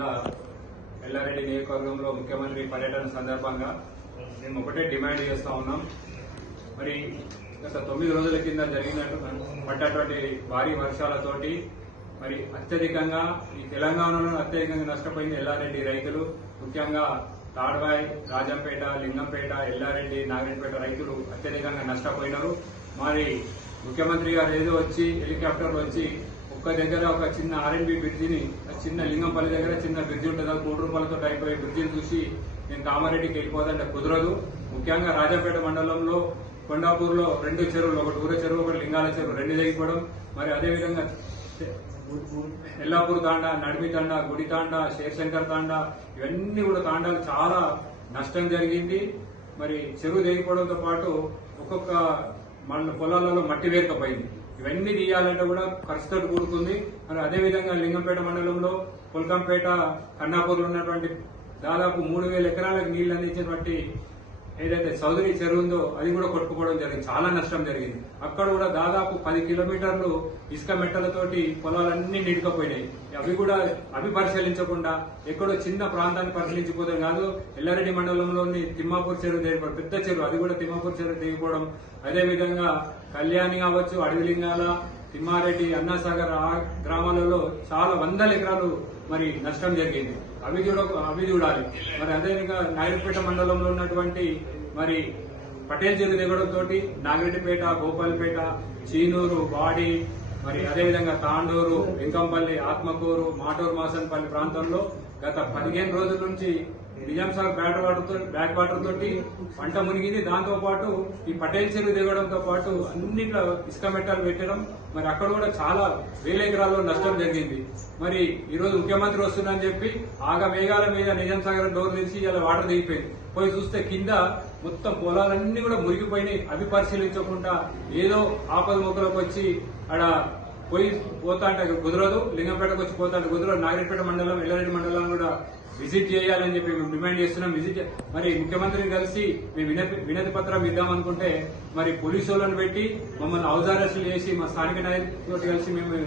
జిల్లా ఎల్లారెడ్డి నియోజకవర్గంలో ముఖ్యమంత్రి పర్యటన సందర్భంగా మేము ఒకటే డిమాండ్ చేస్తా ఉన్నాం. మరి గత తొమ్మిది రోజుల కింద జరిగినట్టు పడ్డటువంటి భారీ వర్షాలతోటి మరి అత్యధికంగా ఈ తెలంగాణలో అత్యధికంగా నష్టపోయింది ఎల్లారెడ్డి రైతులు. ముఖ్యంగా తాడ్వాయ్ రాజంపేట లింగంపేట ఎల్లారెడ్డి నాగరెడ్డిపేట రైతులు అత్యధికంగా నష్టపోయినారు. మరి ముఖ్యమంత్రి గారు ఏదో వచ్చి హెలికాప్టర్ వచ్చి ఒక్క దగ్గర ఒక చిన్న ఆర్ఎన్బి బ్రిడ్జిని చిన్న లింగంపల్లి దగ్గర చిన్న బ్రిడ్జి ఉంటుంది. అది కోటి రూపాయలతో అయిపోయే బ్రిడ్జిని చూసి నేను కామారెడ్డికి వెళ్ళిపోదంటే కుదరదు. ముఖ్యంగా రాజాపేట మండలంలో కొండాపూర్లో రెండు చెరువులు ఒకటి ఊర చెరువు ఒకటి లింగాల చెరువు రెండు తెగిపోవడం మరి అదేవిధంగా ఎల్లాపూర్ తాండా నడిమి తాండా గుడి తాండా శేర్శంకర్ తాండా ఇవన్నీ కూడా తాండాలు చాలా నష్టం జరిగింది. మరి చెరువు తెగిపోవడంతో పాటు ఒక్కొక్క మన పొలాలలో మట్టి వేరకపోయింది ఇవన్నీ తీయాలంటే కూడా ఖర్చుతో కూడుతుంది మరి అదేవిధంగా లింగంపేట మండలంలో పుల్కంపేట కన్నాపూర్లో ఉన్నటువంటి దాదాపు మూడు వేల ఎకరాలకు నీళ్ళు అందించినటువంటి ఏదైతే చౌదరి చెరువు ఉందో అది కూడా కొట్టుకోవడం జరిగింది. చాలా నష్టం జరిగింది. అక్కడ కూడా దాదాపు పది కిలోమీటర్లు ఇసుక మెట్టలతోటి పొలాలన్నీ నిండుకపోయినాయి అవి కూడా అవి పరిశీలించకుండా ఎక్కడో చిన్న ప్రాంతాన్ని పరిశీలించిపోతే కాదు ఎల్లారెడ్డి మండలంలోని తిమ్మాపూర్ చెరువు దిగిపోవడం పెద్ద చెరువు అది కూడా తిమ్మాపూర్ చెరువు దిగిపోవడం అదేవిధంగా కళ్యాణి కావచ్చు అడవిలింగాల తిమ్మారెడ్డి అన్నాసాగర్ ఆ గ్రామాలలో చాలా వందల ఎకరాలు మరి నష్టం జరిగింది. అవి చూడ అవి చూడాలి. మరి అదేవిధంగా నాయుడుపేట మండలంలో ఉన్నటువంటి మరి పటేల్ చెరువు దిగడంతో నాగిరెడ్డిపేట గోపాల్పేట చీనూరు వాడి మరి అదేవిధంగా తాండూరు వెంకంపల్లి ఆత్మకూరు మాటూరు మాసన్పల్లి ప్రాంతంలో గత పదిహేను రోజుల నుంచి నిజాం సాగర్ బ్యాక్ వాటర్ తోటి బ్యాక్ వాటర్ తోటి పంట మునిగింది. దాంతో పాటు ఈ పటేల్ చెరువు దిగడంతో పాటు అన్నింటిలో ఇసుక మెట్టాలు పెట్టడం మరి అక్కడ కూడా చాలా వేల ఎకరాల్లో నష్టం జరిగింది. మరి ఈ రోజు ముఖ్యమంత్రి వస్తుందని చెప్పి ఆగ మేఘాల మీద నిజాం సాగర్ డోర్ తెరిచి ఇలా వాటర్ దిగిపోయింది. పోయి చూస్తే కింద మొత్తం పొలాలన్నీ కూడా మురిగిపోయినాయి అవి పరిశీలించకుండా ఏదో ఆపద మొక్కలకు వచ్చి ఆడ పోయి పోతా అంటే కుదరదు. లింగంపేటకు వచ్చి పోతా అంటే కుదరదు. నాగరిపేట మండలం ఎల్లారెడ్డి మండలం కూడా విజిట్ చేయాలని చెప్పి మేము డిమాండ్ చేస్తున్నాం. విజిట్ మరి ముఖ్యమంత్రిని కలిసి మేము వినతి వినతి పత్రం ఇద్దామనుకుంటే మరి పోలీసు వాళ్ళని పెట్టి మమ్మల్ని హౌస్ చేసి మా స్థానిక నాయకులతో కలిసి మేము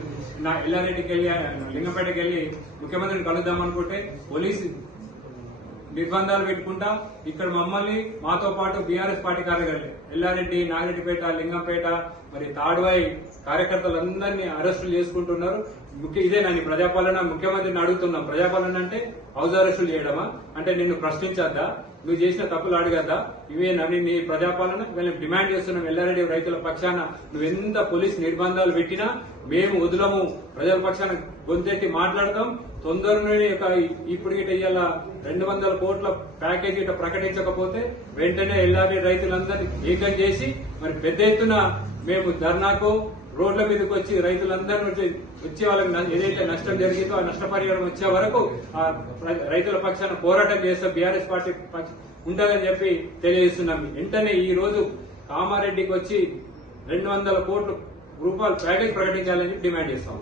నా ఎల్లారెడ్డికి వెళ్ళి లింగంపేటకి వెళ్ళి ముఖ్యమంత్రిని కలుద్దాం అనుకుంటే పోలీసు నిర్బంధాలు పెట్టుకుంటా. ఇక్కడ మమ్మల్ని మాతో పాటు బీఆర్ఎస్ పార్టీ కార్యకర్తలు ఎల్లారెడ్డి నాగిరెడ్డిపేట లింగంపేట మరి తాడువాయి కార్యకర్తలందరినీ అరెస్టులు చేసుకుంటున్నారు. ముఖ్య ఇదే నేను ప్రజాపాలన ముఖ్యమంత్రిని అడుగుతున్నాం. ప్రజాపాలన అంటే హౌస్ అరెస్టులు చేయడమా? అంటే నిన్ను ప్రశ్నించద్దా? నువ్వు చేసిన తప్పులు అడగద్దా ఇవే నన్ను నీ ప్రజాపాలన మేము డిమాండ్ చేస్తున్నాం ఎల్లారెడ్డి రైతుల పక్షాన. నువ్వెంత పోలీస్ నిర్బంధాలు పెట్టినా మేము వదులము. ప్రజల పక్షాన గొంతెత్తి మాట్లాడతాం. తొందరలోనే ఒక ఇప్పుడు ఇట ఇవాళ రెండు వందల కోట్ల ప్యాకేజీ ఇట ప్రకటించకపోతే వెంటనే ఎల్లారెడ్డి రైతులందరినీ ఏకం చేసి మరి పెద్ద ఎత్తున మేము ధర్నాకు రోడ్ల మీదకి వచ్చి రైతులందరూ వచ్చే వాళ్ళకి ఏదైతే నష్టం జరిగిందో ఆ నష్టపరిహారం వచ్చే వరకు ఆ రై- రైతుల పక్షాన పోరాటం చేస్తే బీఆర్ఎస్ పార్టీ పక్ష- ఉంటుందని చెప్పి తెలియజేస్తున్నాం. వెంటనే ఈ రోజు కామారెడ్డికి వచ్చి రెండు వందల కోట్ల రూపాయలు ప్యాకేజ్ ప్రకటించాలని డిమాండ్ చేస్తాం.